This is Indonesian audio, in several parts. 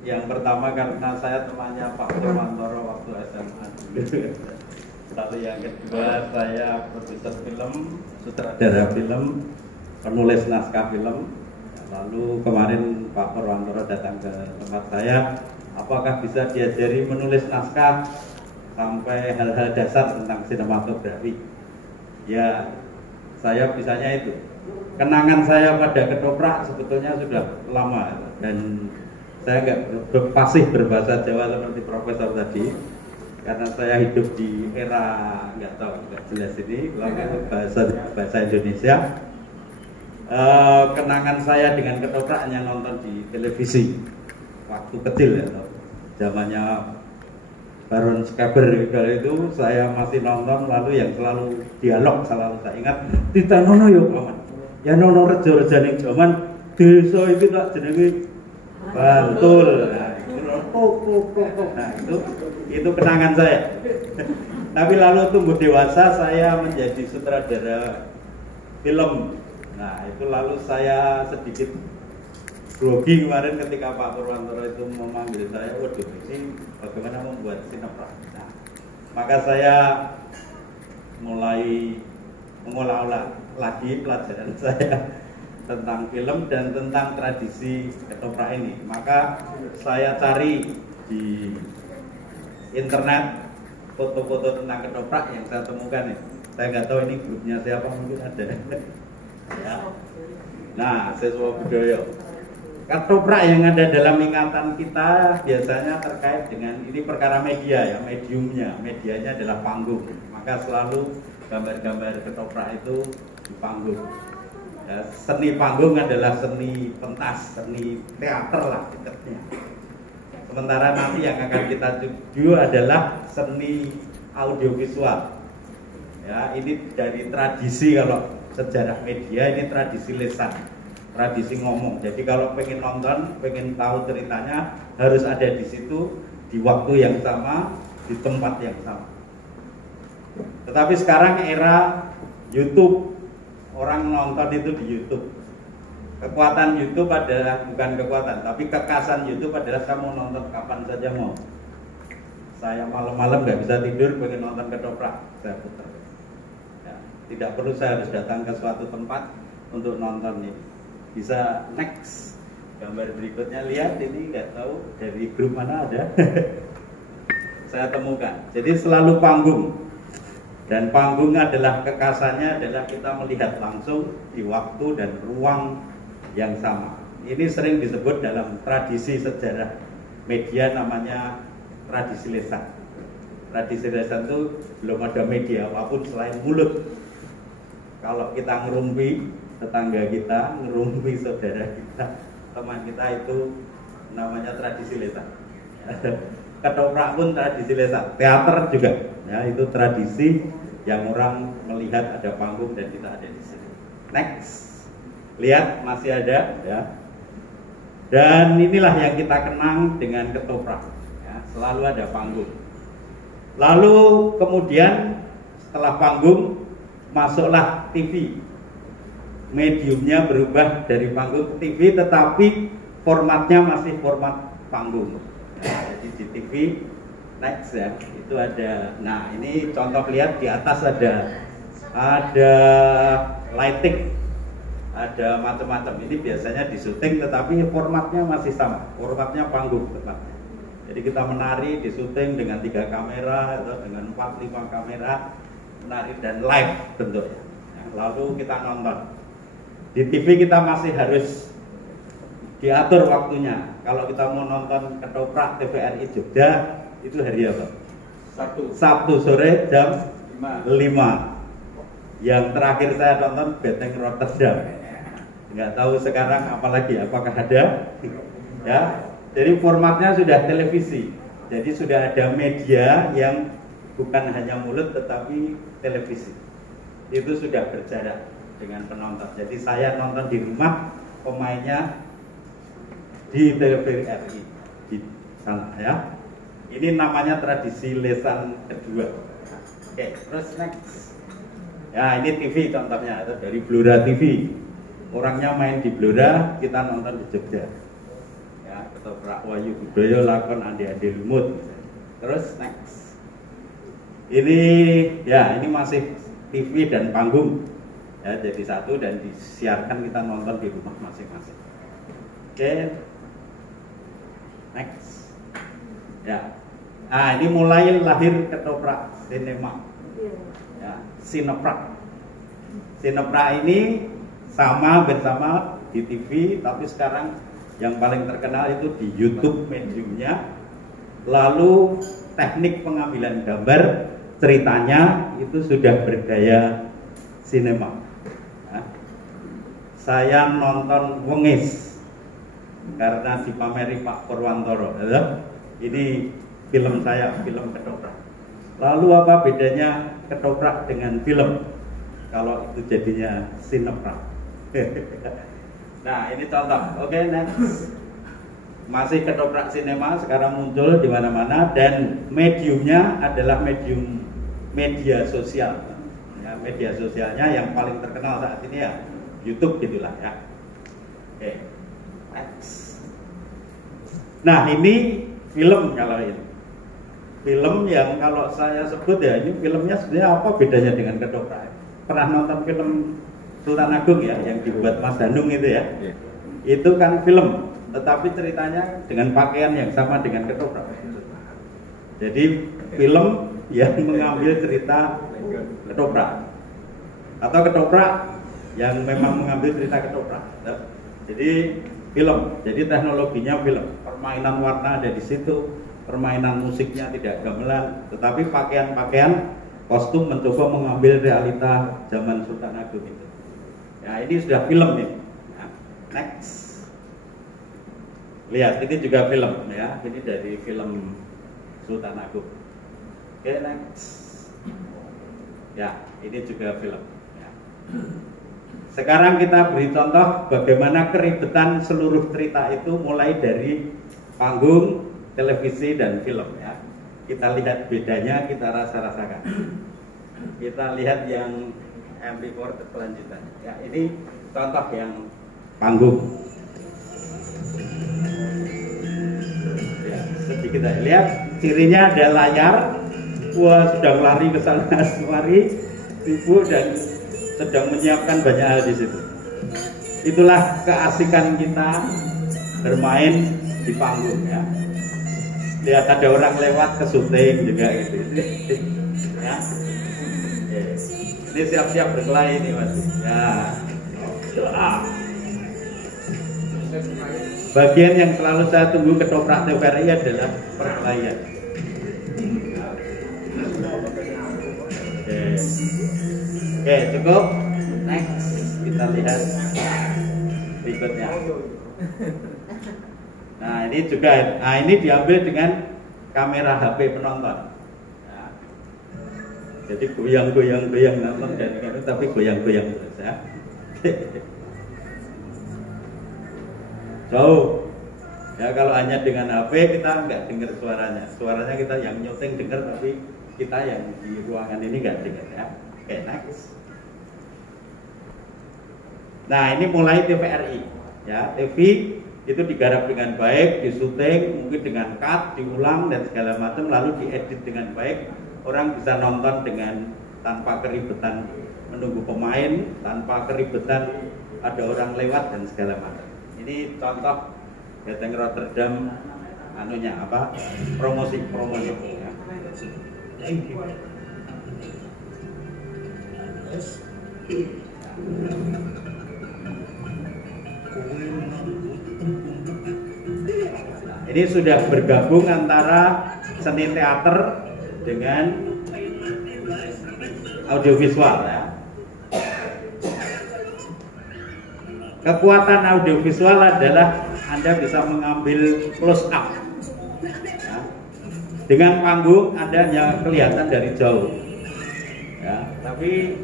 Yang pertama karena saya temannya Pak Purwantoro waktu SMA dulu. Lalu yang kedua saya produser film, sutradara film, penulis naskah film. Lalu kemarin Pak Purwantoro datang ke tempat saya, apakah bisa diajari menulis naskah sampai hal-hal dasar tentang sinematografi? Ya, saya bisanya itu. Kenangan saya pada ketoprak sebetulnya sudah lama dan saya nggak fasih berbahasa Jawa seperti Profesor tadi karena saya hidup di era nggak jelas ini lalu bahasa Indonesia. Kenangan saya dengan ketoprak hanya nonton di televisi waktu kecil ya, zamannya Baron Skaber itu saya masih nonton, lalu yang selalu dialog selalu saya ingat Tita Nono yo paman ya nono rejo rejaning jaman desa itu tak jenenge Bantul. Nah, itu kenangan saya. Tapi lalu tumbuh dewasa saya menjadi sutradara film. Nah, itu lalu saya sedikit grogi kemarin ketika Pak Purwantoro itu memanggil saya, waduh ini bagaimana membuat sinetron. Nah, maka saya mulai mengolah-olah lagi pelajaran saya tentang film dan tentang tradisi ketoprak ini. Maka saya cari di internet foto-foto tentang ketoprak yang saya temukan. Saya nggak tahu ini grupnya siapa, mungkin ada. Ya. Nah, siswa budaya. Ketoprak yang ada dalam ingatan kita biasanya terkait dengan ini perkara media ya, mediumnya. Medianya adalah panggung. Maka selalu gambar-gambar ketoprak itu di panggung. Ya, seni panggung adalah seni pentas, seni teater lah dekatnya. Sementara nanti yang akan kita tuju adalah seni audiovisual. Ya, ini dari tradisi kalau sejarah media ini tradisi lisan, tradisi ngomong. Jadi kalau pengen nonton, pengen tahu ceritanya harus ada di situ di waktu yang sama, di tempat yang sama. Tetapi sekarang era YouTube. Orang nonton itu di YouTube. Kekuatan YouTube adalah bukan kekuatan, tapi kekasan YouTube adalah saya mau nonton kapan saja mau. Saya malam-malam nggak bisa tidur, pengen nonton ketoprak, saya putar. Ya, tidak perlu saya harus datang ke suatu tempat untuk nonton ini. Bisa next gambar berikutnya, lihat ini nggak tahu dari grup mana ada. Saya temukan. Jadi selalu panggung. Dan panggung adalah kekasannya adalah kita melihat langsung di waktu dan ruang yang sama. Ini sering disebut dalam tradisi sejarah media namanya tradisi lisan. Tradisi lisan itu belum ada media apapun selain mulut. Kalau kita ngerumpi tetangga kita, ngerumpi saudara kita, teman kita itu namanya tradisi lisan. Ketoprak pun tradisi lisan, teater juga, ya itu tradisi yang orang melihat ada panggung dan kita ada di sini. Next, lihat masih ada, ya. Dan inilah yang kita kenang dengan ketoprak, ya, selalu ada panggung. Lalu kemudian setelah panggung masuklah TV. Mediumnya berubah dari panggung ke TV, tetapi formatnya masih format panggung. Ya, jadi di TV next ya, itu ada. Nah, ini contoh lihat di atas ada lighting, ada macam-macam. Ini biasanya di syuting, tetapi formatnya masih sama, formatnya panggung tepatnya. Jadi kita menari di syuting dengan 3 kamera atau dengan 4-5 kamera, menari dan live bentuknya. Lalu kita nonton. Di TV kita masih harus diatur waktunya. Kalau kita mau nonton ketoprak TVRI Jogja, itu hari apa? Sabtu sore jam 5. Yang terakhir saya nonton Beteng Rotterdam. Nggak tahu sekarang apalagi, apakah ada? Ya, jadi formatnya sudah televisi. Jadi sudah ada media yang bukan hanya mulut tetapi televisi. Itu sudah berjarak dengan penonton. Jadi saya nonton di rumah, pemainnya di TVRI di sana ya. Ini namanya tradisi lesan kedua. Oke, terus next. Ya, ini TV contohnya, itu dari Blora TV. Orangnya main di Blora, kita nonton di Jogja. Ya, ketoprak Wahyu Budaya lakon Andi-Andi Lumut. Terus next. Ini ya, ini masih TV dan panggung. Ya, jadi satu dan disiarkan, kita nonton di rumah masing-masing. Oke. Next. Ya. Nah, ini mulai lahir ketoprak sinema. Ya, sinoprak. Sinoprak ini sama bersama di TV, tapi sekarang yang paling terkenal itu di YouTube mediumnya. Lalu teknik pengambilan gambar ceritanya itu sudah bergaya sinema. Nah, saya nonton Wengis karena dipameri Pak Purwantoro. Ini film saya, film ketoprak. Lalu apa bedanya ketoprak dengan film? Kalau itu jadinya sinoprak. Nah, ini contoh. Oke, next. Masih ketoprak sinema, sekarang muncul di mana-mana dan mediumnya adalah medium media sosial. Ya, media sosialnya yang paling terkenal saat ini ya YouTube gitulah ya. Oke, next. Nah, ini film kalau ini. Film yang kalau saya sebut ya, ini filmnya sebenarnya apa bedanya dengan ketoprak? Pernah nonton film Sultan Agung ya, yang dibuat Mas Danung itu ya? Yeah. Itu kan film, tetapi ceritanya dengan pakaian yang sama dengan ketoprak. Jadi film yang mengambil cerita ketoprak, atau ketoprak yang memang mengambil cerita ketoprak. Jadi film, jadi teknologinya film, permainan warna ada di situ, permainan musiknya tidak gamelan, tetapi pakaian-pakaian kostum mencoba mengambil realita zaman Sultan Agung itu. Ya, ini sudah film nih. Nah, next. Lihat, ini juga film ya. Ini dari film Sultan Agung. Oke, next. Ya, ini juga film. Ya. Sekarang kita beri contoh bagaimana keribetan seluruh cerita itu mulai dari panggung, televisi dan film ya. Kita lihat bedanya, kita rasa-rasakan. Kita lihat yang MP4 kelanjutan. Ya, ini contoh yang panggung. Ya, sedikit aja. Lihat, cirinya ada layar. Wah, sedang lari ke sana kemari, sibuk dan sedang menyiapkan banyak hal di situ. Itulah keasikan kita bermain di panggung ya. Lihat ada orang lewat ke syuting juga gitu. Ya. Ini siap-siap berkelahi nih Mas. Ya. Bagian yang selalu saya tunggu ketoprak TVRI adalah perkelahian. Oke, cukup. Next, kita lihat berikutnya. Nah, ini juga, ini diambil dengan kamera HP penonton. Nah, jadi goyang nonton dan tapi goyang terus ya. Jauh. Ya, kalau hanya dengan HP kita nggak dengar suaranya. Suaranya kita yang nyuting dengar, tapi kita yang di ruangan ini nggak dengar ya. Oke, next. Nah, ini mulai TVRI ya. TV itu digarap dengan baik, disuting mungkin dengan cut, diulang dan segala macam, lalu diedit dengan baik. Orang bisa nonton dengan tanpa keribetan menunggu pemain, tanpa keribetan ada orang lewat dan segala macam. Ini contoh Datang Rotterdam anunya apa? Promosi ya. Ini sudah bergabung antara seni teater dengan audiovisual ya. Kekuatan audiovisual adalah Anda bisa mengambil close up ya. Dengan panggung Anda hanya kelihatan dari jauh ya. Tapi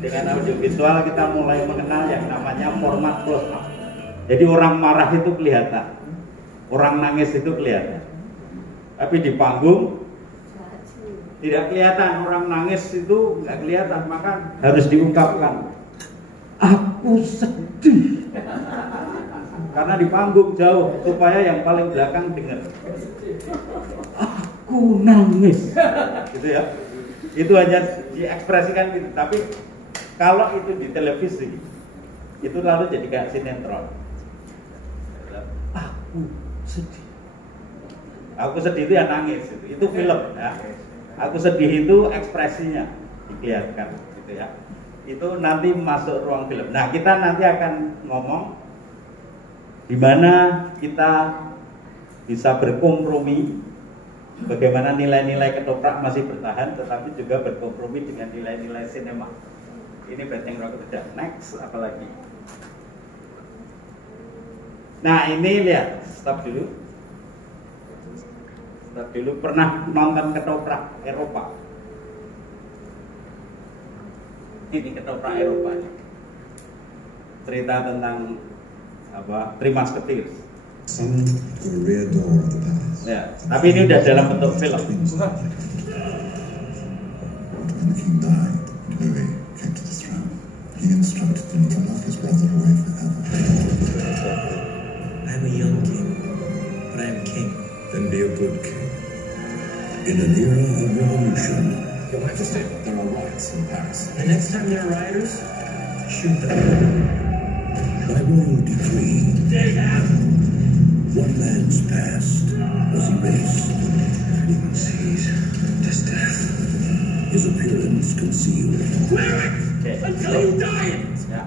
dengan audiovisual kita mulai mengenal yang namanya format close up. Jadi orang marah itu kelihatan, orang nangis itu kelihatan. Tapi di panggung tidak kelihatan, orang nangis itu nggak kelihatan, maka harus diungkapkan. Aku sedih. karena di panggung jauh supaya yang paling belakang dengar. Aku nangis, gitu ya. Itu hanya diekspresikan gitu. Tapi kalau itu di televisi, itu lalu jadi kayak sinetron. Aku sedih. Aku sedih itu ya nangis. Itu film. Ya. Aku sedih itu ekspresinya dikelihatan, gitu ya. Itu nanti masuk ruang film. Nah, kita nanti akan ngomong di mana kita bisa berkompromi, bagaimana nilai-nilai ketoprak masih bertahan, tetapi juga berkompromi dengan nilai-nilai sinema. Ini Beteng Rock udah. Next, apalagi? Nah, ini lihat, stop dulu. Stop dulu. Pernah nonton ketoprak Eropa? Ini ketoprak Eropa. Cerita tentang apa? Three Musketeers. Ya, tapi ini udah dalam bentuk film. I'm a young king, but I'm king. Then be a good king. In an era of revolution, Your Majesty, there are riots in Paris. The next time there are rioters, shoot them. By royal decree, They have. one man's past was erased. If anyone sees this death, His appearance concealed. wear it until you die in it. Ya.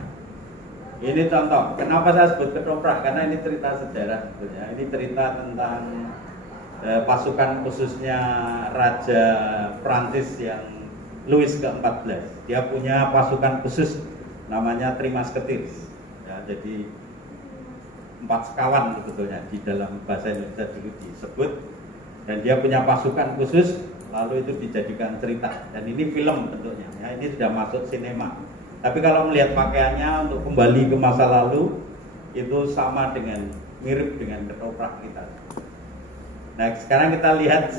Ini contoh. Kenapa saya sebut ketoprak? Karena ini cerita sejarah sebetulnya. Ini cerita tentang pasukan khususnya Raja Prancis yang Louis ke-14. Dia punya pasukan khusus namanya Three Musketeers. Ya, jadi 4 sekawan sebetulnya di dalam bahasa Indonesia dulu disebut. Dan dia punya pasukan khusus, lalu itu dijadikan cerita. Dan ini film bentuknya. Ya, ini sudah masuk sinema. Tapi kalau melihat pakaiannya untuk kembali ke masa lalu, itu sama dengan, mirip dengan ketoprak kita. Nah, sekarang kita lihat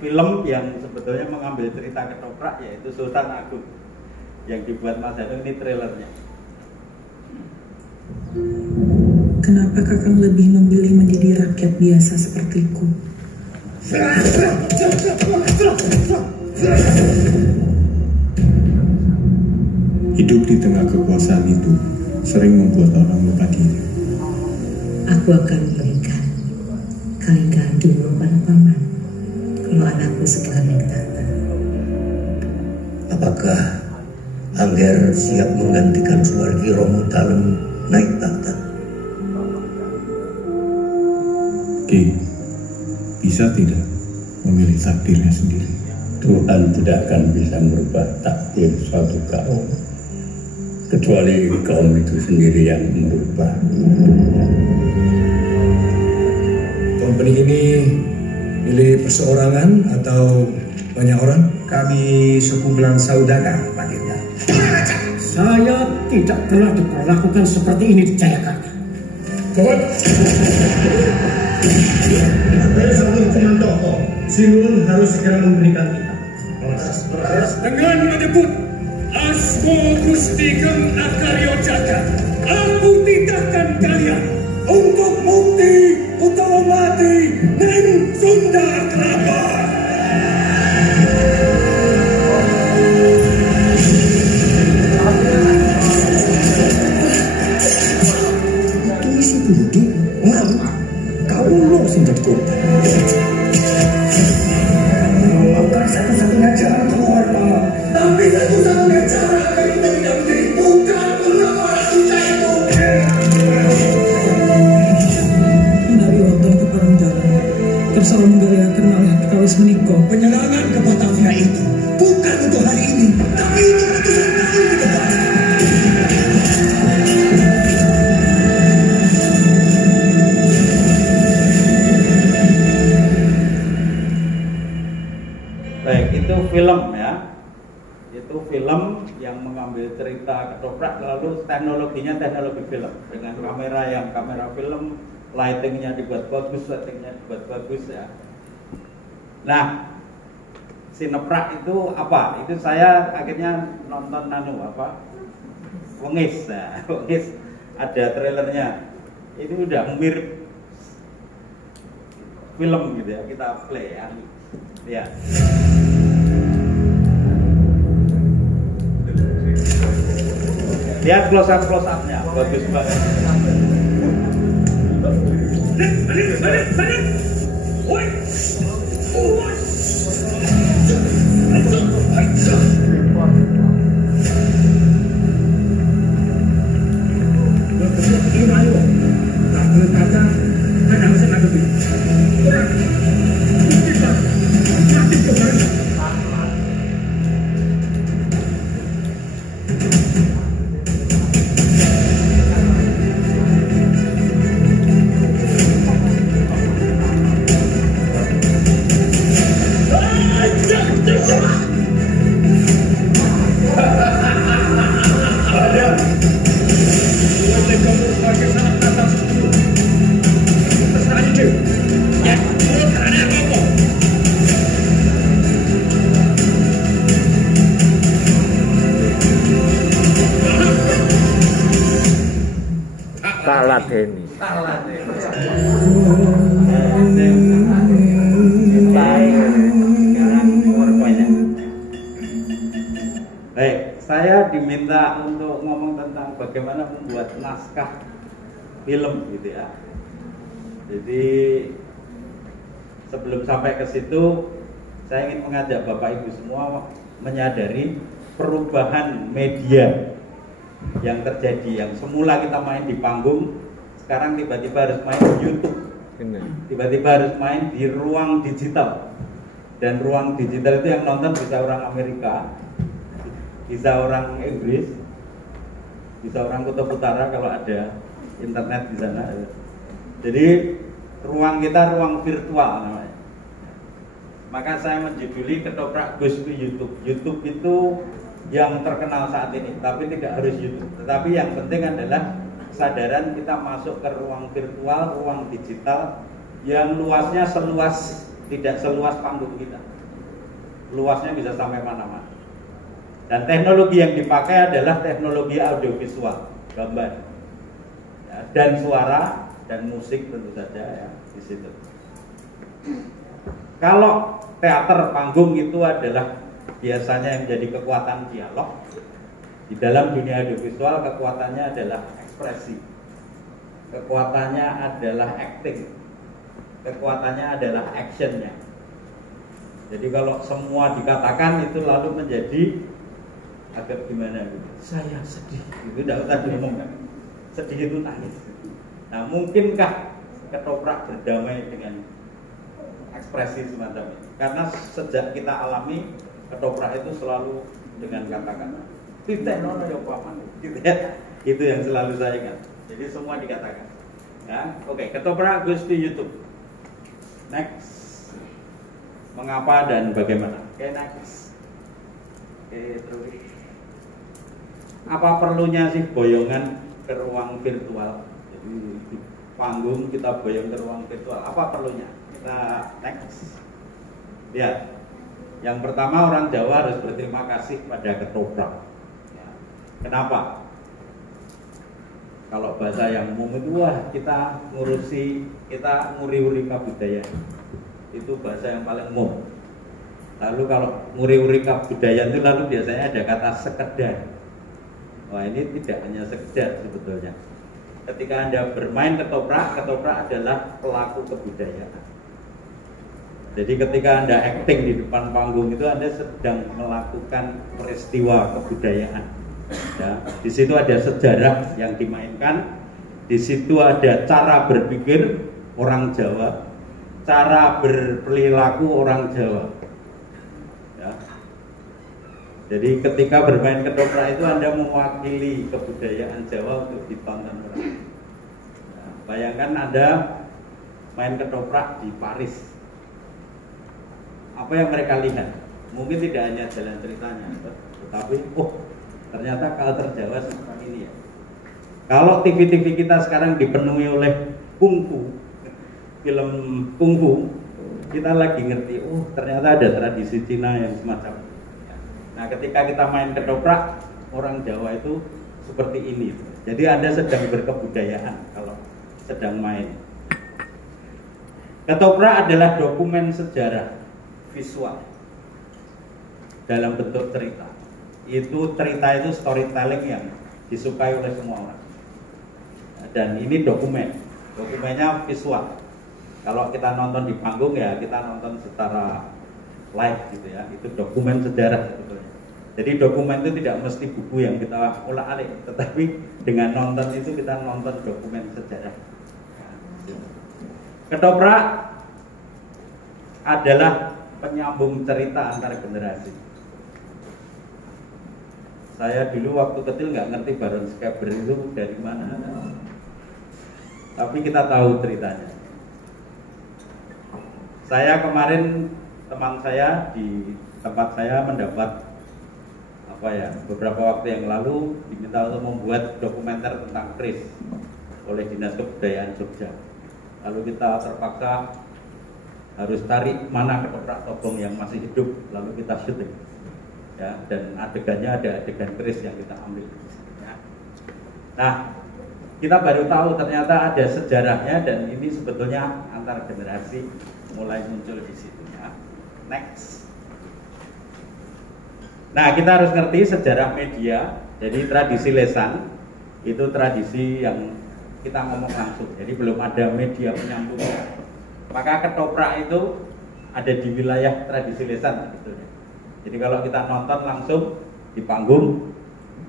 film yang sebetulnya mengambil cerita ketoprak, yaitu Sultan Agung yang dibuat Mas Hanung. Ini trailernya. Kenapa Kakang lebih memilih menjadi rakyat biasa sepertiku? Hidup di tengah kekuasaan itu sering membuat orang lupa diri. Aku akan berikan Kalingga dulu pada paman kalau anakku segera naik tahta. Apakah Angger siap menggantikan Suwargi Romo Dalem naik tahta? Ki, bisa tidak memilih takdirnya sendiri? Tuhan tidak akan bisa merubah takdir suatu kaum, kecuali kaum itu sendiri yang merubah. Company ini milik perseorangan atau banyak orang? Kami sekumpulan saudagar, Pak Dirga. Saya tidak pernah diperlakukan seperti ini di Jayakarta. Kawan. Ada satu hukuman tokoh, Sinuwun harus segera memberikan kita. Dengan menyebut Asmo Gusti Geng Akaryo Jaka, aku titahkan kalian untuk mukti utawa mati ning Sunda Kelapa. Isi Budi, kau lo sing jadi korban. Bukan satu-satunya jalan keluar, Pak. Tapi satu-satunya cara agar kita tidak menjadi putra beberapa orang kita itu. Menawi wonten kepareng dalan, kersa menggaliaken malih perkawis menika. Penyerangan ke Batavia itu bukan untuk hari ini, tapi untuk ratusan tahun ke depan. Baik, itu film ya. Itu film yang mengambil cerita ketoprak, lalu teknologinya teknologi film dengan kamera film, lightingnya dibuat bagus, settingnya dibuat bagus ya. Nah, sineprak itu apa? Itu saya akhirnya nonton Wengis, nah, Wengis ada trailernya. Ini udah mirip film gitu ya, kita play ya. Ya. Lihat close up-nya, bagus banget. Taladeni. Baik, saya diminta untuk ngomong tentang bagaimana membuat naskah film gitu ya. Jadi sebelum sampai ke situ, saya ingin mengajak Bapak Ibu semua menyadari perubahan media yang terjadi, yang semula kita main di panggung, sekarang tiba-tiba harus main di YouTube, tiba-tiba harus main di ruang digital. Dan ruang digital itu yang nonton bisa orang Amerika, bisa orang Inggris, bisa orang Kutub Utara kalau ada internet di sana. Jadi ruang kita ruang virtual namanya. Maka saya menjuduli Ketoprak Goes to YouTube. YouTube itu yang terkenal saat ini, tapi tidak harus YouTube. Tetapi yang penting adalah kesadaran kita masuk ke ruang virtual, ruang digital yang luasnya tidak seluas panggung kita. Luasnya bisa sampai mana-mana. Dan teknologi yang dipakai adalah teknologi audiovisual, gambar, ya, dan suara dan musik tentu saja ya di situ. Kalau teater panggung itu adalah biasanya yang menjadi kekuatan dialog. Di dalam dunia audiovisual kekuatannya adalah ekspresi, kekuatannya adalah acting, kekuatannya adalah actionnya. Jadi kalau semua dikatakan itu lalu menjadi agak gimana gitu. Saya sedih, itu tidak usah diomongkan. Sedih itu nangis. Nah, mungkinkah Ketoprak berdamai dengan ekspresi semacam ini? Karena sejak kita alami Ketoprak itu selalu dengan kata-kata. Tidak nono ya paman, gitu ya. Itu yang selalu saya ingat. Jadi semua dikatakan. Ya, oke. Ketoprak goes to YouTube. Next. Mengapa dan bagaimana? Oke, next. Oke, terus. Apa perlunya sih boyongan ke ruang virtual? Jadi di panggung kita boyong ke ruang virtual. Apa perlunya? Kita next. Lihat. Yang pertama, orang Jawa harus berterima kasih pada Ketoprak. Ya. Kenapa? Kalau bahasa yang umum itu, wah kita nguri-uri budaya. Itu bahasa yang paling umum. Lalu kalau nguri-uri budaya itu lalu biasanya ada kata sekedar. Wah, ini tidak hanya sekedar sebetulnya. Ketika Anda bermain ketoprak adalah pelaku kebudayaan. Jadi ketika Anda acting di depan panggung itu Anda sedang melakukan peristiwa kebudayaan. Ya, di situ ada sejarah yang dimainkan, di situ ada cara berpikir orang Jawa, cara berperilaku orang Jawa. Ya. Jadi ketika bermain ketoprak itu Anda mewakili kebudayaan Jawa untuk ditonton orang. Ya, bayangkan Anda main ketoprak di Paris. Apa yang mereka lihat? Mungkin tidak hanya jalan ceritanya, tetapi ternyata culture Jawa seperti ini ya. Kalau TV-TV kita sekarang dipenuhi oleh kungfu, film kungfu, kita lagi ngerti, ternyata ada tradisi Cina yang semacam ini. Nah, ketika kita main ketoprak, orang Jawa itu seperti ini. Jadi Anda sedang berkebudayaan kalau sedang main. Ketoprak adalah dokumen sejarah visual dalam bentuk cerita. Cerita itu storytelling yang disukai oleh semua orang. Dan ini dokumennya visual. Kalau kita nonton di panggung ya kita nonton secara live gitu ya. Itu dokumen sejarah sebetulnya. Jadi dokumen itu tidak mesti buku yang kita olah-alik, tetapi dengan nonton itu kita nonton dokumen sejarah. Ketoprak adalah penyambung cerita antar generasi. Saya dulu waktu kecil nggak ngerti Baron Scaber itu dari mana, tapi kita tahu ceritanya. Saya kemarin teman saya di tempat saya mendapat beberapa waktu yang lalu diminta untuk membuat dokumenter tentang keris oleh Dinas Kebudayaan Jogja. Lalu kita terpaksa harus tarik mana ketoprak tobong yang masih hidup, lalu kita syuting. Ya, dan adegannya ada adegan keris yang kita ambil. Ya. Nah, kita baru tahu ternyata ada sejarahnya dan ini sebetulnya antar generasi mulai muncul di situ. Ya. Next. Nah, kita harus ngerti sejarah media. Jadi tradisi lesan itu tradisi yang kita ngomong langsung. Jadi belum ada media penyambungnya. Maka ketoprak itu ada di wilayah tradisi lesan gitu. Jadi kalau kita nonton langsung di panggung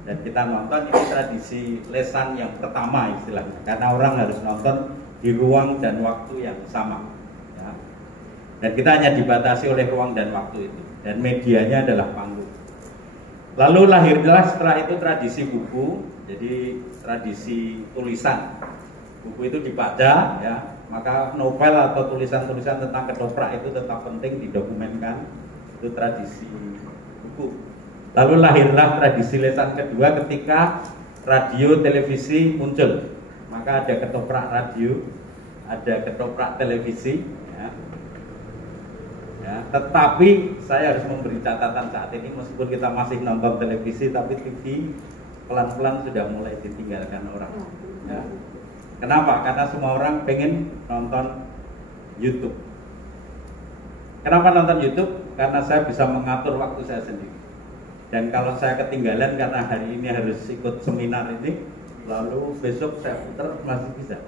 dan kita nonton ini tradisi lesan yang pertama istilahnya. Karena orang harus nonton di ruang dan waktu yang sama. Ya. Dan kita hanya dibatasi oleh ruang dan waktu itu. Dan medianya adalah panggung. Lalu lahirlah setelah itu tradisi buku, jadi tradisi tulisan. Buku itu dibaca, ya, maka novel atau tulisan-tulisan tentang ketoprak itu tetap penting didokumenkan. Itu tradisi buku. Lalu lahirlah tradisi lesan kedua ketika radio televisi muncul. Maka ada ketoprak radio, ada ketoprak televisi. Ya, tetapi saya harus memberi catatan saat ini meskipun kita masih nonton televisi, tapi TV pelan-pelan sudah mulai ditinggalkan orang. Ya. Kenapa? Karena semua orang pengen nonton YouTube. Kenapa nonton YouTube? Karena saya bisa mengatur waktu saya sendiri. Dan kalau saya ketinggalan karena hari ini harus ikut seminar ini, lalu besok saya putar masih bisa.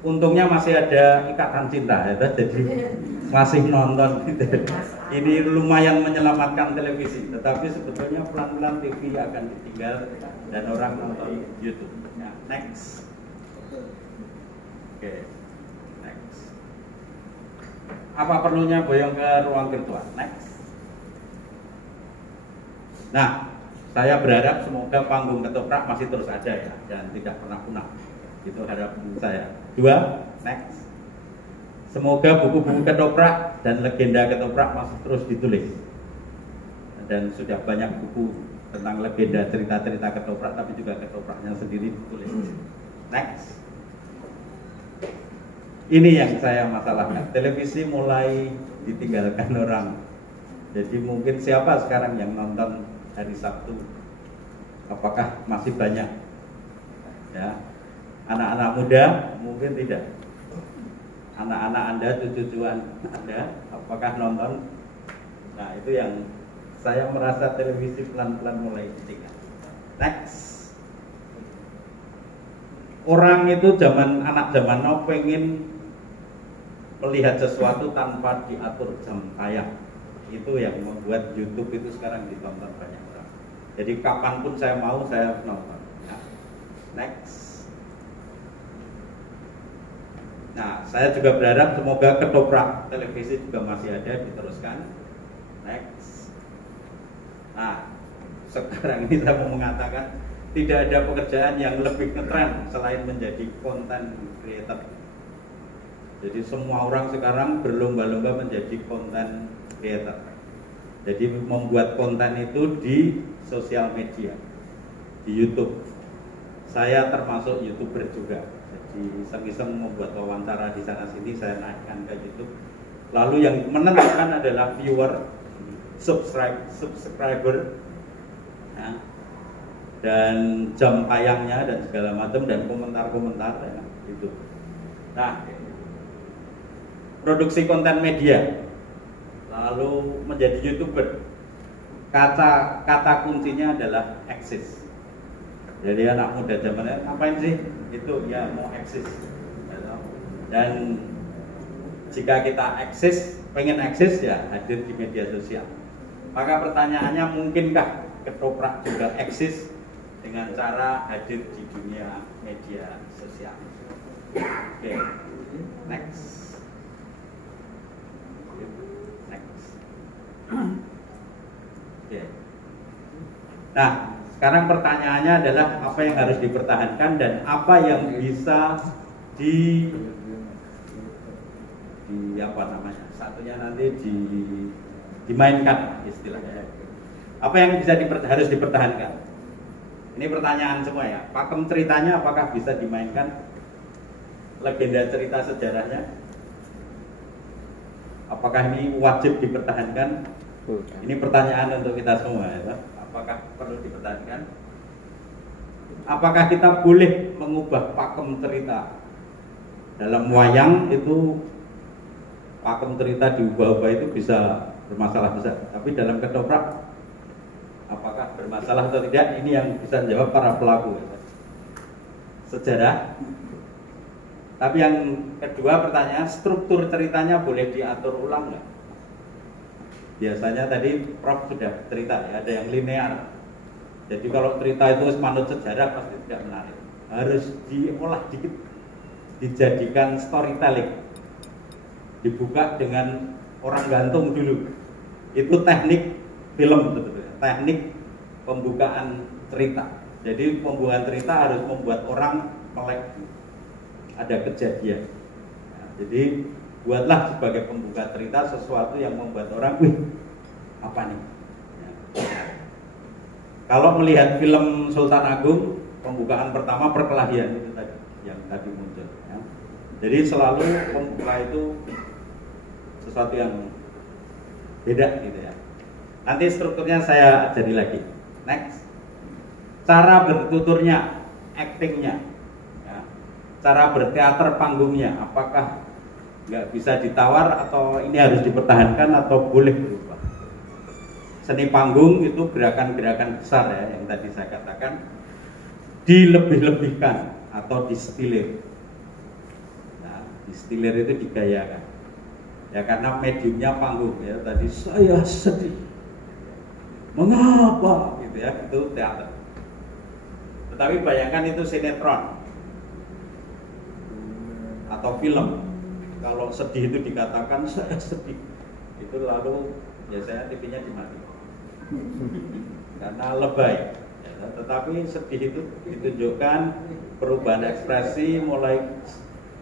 Untungnya masih ada ikatan cinta ya, jadi masih nonton gitu. Ini lumayan menyelamatkan televisi, tetapi sebetulnya pelan-pelan TV akan ditinggal dan orang nonton YouTube. Ya, next. Oke, next. Apa perlunya boyong ke ruang virtual? Next. Nah, saya berharap semoga panggung ketoprak masih terus ada ya dan tidak pernah punah. Itu harapan saya. 2, next. Semoga buku-buku ketoprak dan legenda ketoprak masih terus ditulis. Dan sudah banyak buku tentang legenda cerita-cerita ketoprak, tapi juga ketopraknya sendiri ditulis. Next. Ini yang saya masalahkan. Televisi mulai ditinggalkan orang. Jadi mungkin siapa sekarang yang nonton hari Sabtu? Apakah masih banyak? Ya. Anak-anak muda mungkin tidak. Anak-anak Anda, cucu-cucuan Anda, apakah nonton? Nah, itu yang saya merasa televisi pelan-pelan mulai ditinggal. Next. Orang itu anak zaman now pengen melihat sesuatu tanpa diatur jam tayang. Itu yang membuat YouTube itu sekarang ditonton banyak orang. Jadi kapanpun saya mau, saya nonton. Nah, next. Nah, saya juga berharap semoga ketoprak televisi juga masih ada, diteruskan. Next. Nah, sekarang ini saya mau mengatakan tidak ada pekerjaan yang lebih ngetren selain menjadi content creator. Jadi semua orang sekarang berlomba-lomba menjadi content creator. Jadi membuat konten itu di sosial media, di YouTube. Saya termasuk YouTuber juga. Jadi iseng-iseng membuat wawancara di sana sini, saya naikkan ke YouTube. Lalu yang menentukan adalah viewer, subscriber. Nah, dan jam tayangnya dan segala macam dan komentar-komentar ya, gitu. Nah, produksi konten media, lalu menjadi YouTuber, kata kuncinya adalah eksis. Jadi anak muda zamannya ngapain sih? Itu ya mau eksis. Dan jika kita eksis, pengen eksis ya hadir di media sosial. Maka pertanyaannya, mungkinkah ketoprak juga eksis dengan cara hadir di dunia media sosial? Oke, next. Nah, sekarang pertanyaannya adalah apa yang harus dipertahankan dan apa yang bisa apa namanya? Satunya nanti dimainkan istilahnya. Apa yang bisa harus dipertahankan? Ini pertanyaan semua ya. Pakem ceritanya apakah bisa dimainkan? Legenda cerita sejarahnya apakah ini wajib dipertahankan? Ini pertanyaan untuk kita semua ya. Apakah perlu dipertahankan? Apakah kita boleh mengubah pakem cerita? Dalam wayang itu pakem cerita diubah-ubah itu bisa bermasalah besar. Tapi dalam ketoprak apakah bermasalah atau tidak? Ini yang bisa menjawab para pelaku ya. Sejarah. Tapi yang kedua pertanyaan, struktur ceritanya boleh diatur ulang nggak? Biasanya tadi Prof sudah cerita ya, ada yang linear. Jadi kalau cerita itu manut sejarah pasti tidak menarik. Harus diolah dikit, dijadikan storytelling. Dibuka dengan orang gantung dulu. Itu teknik film sebetulnya, teknik pembukaan cerita. Jadi pembukaan cerita harus membuat orang melek. Ada kejadian. Nah, jadi buatlah sebagai pembuka cerita sesuatu yang membuat orang, wih, apa nih? Ya. Kalau melihat film Sultan Agung, pembukaan pertama perkelahian itu tadi, yang tadi muncul. Ya. Jadi selalu pembuka itu sesuatu yang beda gitu ya. Nanti strukturnya saya ajari lagi. Next, cara bertuturnya, actingnya. Cara berteater panggungnya, apakah nggak bisa ditawar atau ini harus dipertahankan atau boleh berubah? Seni panggung itu gerakan-gerakan besar ya, yang tadi saya katakan, dilebih-lebihkan atau distilir. Nah, distilir itu digayakan. Ya karena mediumnya panggung ya, tadi saya sedih. Mengapa? Gitu ya, itu teater. Tetapi bayangkan itu sinetron atau film, kalau sedih itu dikatakan saya sedih, itu lalu biasanya TV-nya dimatikan karena lebay ya, tetapi sedih itu ditunjukkan perubahan ekspresi, mulai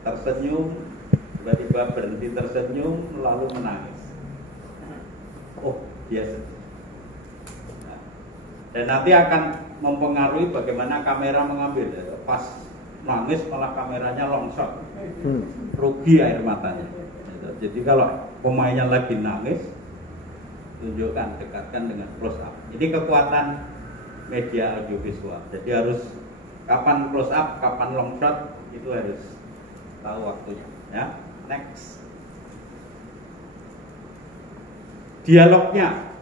tersenyum, tiba-tiba berhenti tersenyum, lalu menangis. Oh, dia sedih. Nah, dan nanti akan mempengaruhi bagaimana kamera mengambil ya. Pas nangis malah kameranya longsor, rugi air matanya. Jadi kalau pemainnya lagi nangis, tunjukkan, dekatkan dengan close up. Ini kekuatan media audiovisual. Jadi harus kapan close up, kapan long shot, itu harus tahu waktunya. Ya, next. Dialognya,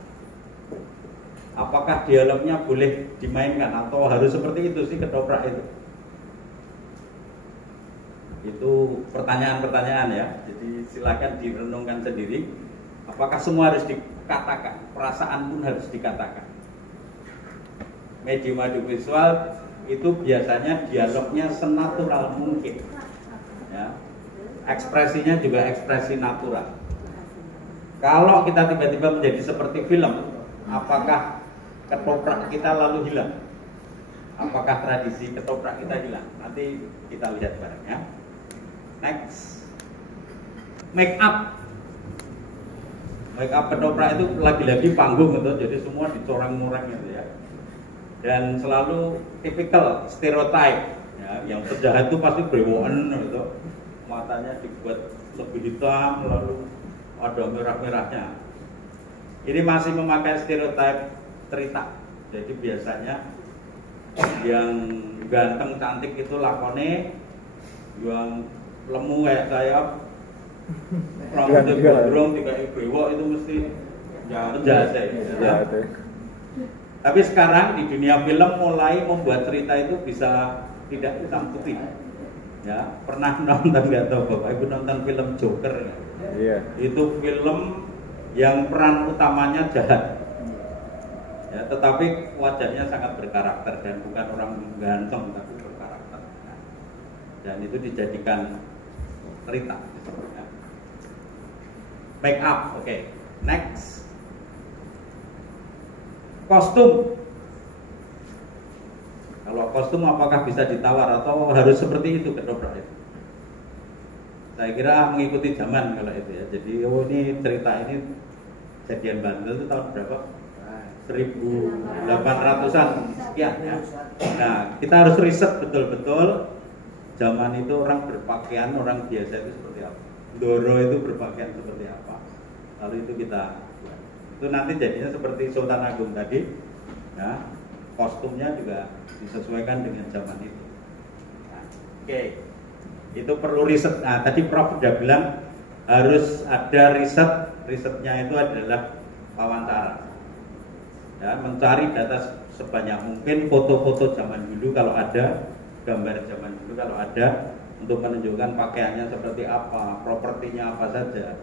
apakah dialognya boleh dimainkan atau harus seperti itu sih ketoprak itu? Itu pertanyaan-pertanyaan ya. Jadi silakan direnungkan sendiri. Apakah semua harus dikatakan? Perasaan pun harus dikatakan. Medium audiovisual itu biasanya dialognya senatural mungkin. Ya. Ekspresinya juga ekspresi natural. Kalau kita tiba-tiba menjadi seperti film, apakah ketoprak kita lalu hilang? Apakah tradisi ketoprak kita hilang? Nanti kita lihat bareng ya. Next, make up ketoprak itu lagi-lagi panggung gitu, jadi semua dicoreng-coreng gitu ya. Dan selalu tipikal stereotype ya, yang penjahat itu pasti brewoken gitu, matanya dibuat lebih hitam, lalu ada merah-merahnya. Ini masih memakai stereotype cerita, jadi biasanya yang ganteng cantik itu lakone, yang lemu kayak saya rambutnya gondrong dikai brewok itu mesti penjahat ya. Tapi sekarang di dunia film mulai membuat cerita itu bisa tidak hitam putih. Ya, pernah nonton nggak tahu Bapak Ibu nonton film Joker? Iya. Itu film yang peran utamanya jahat. Ya, tetapi wajahnya sangat berkarakter dan bukan orang ganteng tapi berkarakter. Ya. Dan itu dijadikan cerita. Ya. Make up, oke. Next. Kostum. Kalau kostum apakah bisa ditawar atau harus seperti itu ketoprak itu? Saya kira mengikuti zaman kalau itu ya. Jadi ini cerita ini kejadian Bantul itu tahun berapa? 1800-an sekian ya. Nah, kita harus riset betul-betul zaman itu orang berpakaian, orang biasa itu seperti apa. Doro itu berpakaian seperti apa. Lalu itu kita itu nanti jadinya seperti Sultan Agung tadi ya, kostumnya juga disesuaikan dengan zaman itu. Nah, oke. Itu perlu riset. Nah, tadi Prof sudah bilang harus ada risetnya itu adalah wawancara ya, mencari data sebanyak mungkin, foto-foto zaman dulu kalau ada, gambar zaman dulu kalau ada, untuk menunjukkan pakaiannya seperti apa, propertinya apa saja.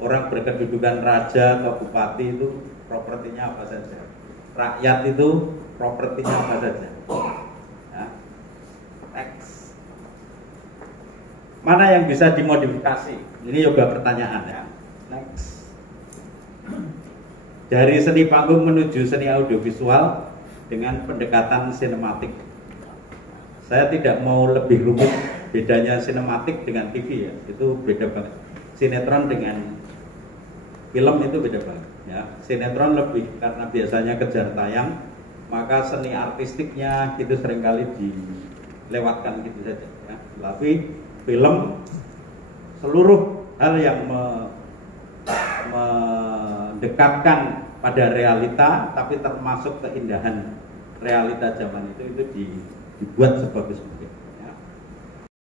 Orang berkedudukan raja atau bupati itu propertinya apa saja, rakyat itu propertinya apa saja ya. Next. Mana yang bisa dimodifikasi? Ini juga pertanyaan ya. Next. Dari seni panggung menuju seni audiovisual dengan pendekatan sinematik. Saya tidak mau lebih rumit bedanya sinematik dengan TV ya, itu beda banget. Sinetron dengan film itu beda banget ya. Sinetron lebih karena biasanya kejar tayang, maka seni artistiknya itu seringkali dilewatkan gitu saja ya. Tapi film seluruh hal yang mendekatkan pada realita, tapi termasuk keindahan realita zaman itu dibuat sebagus mungkin.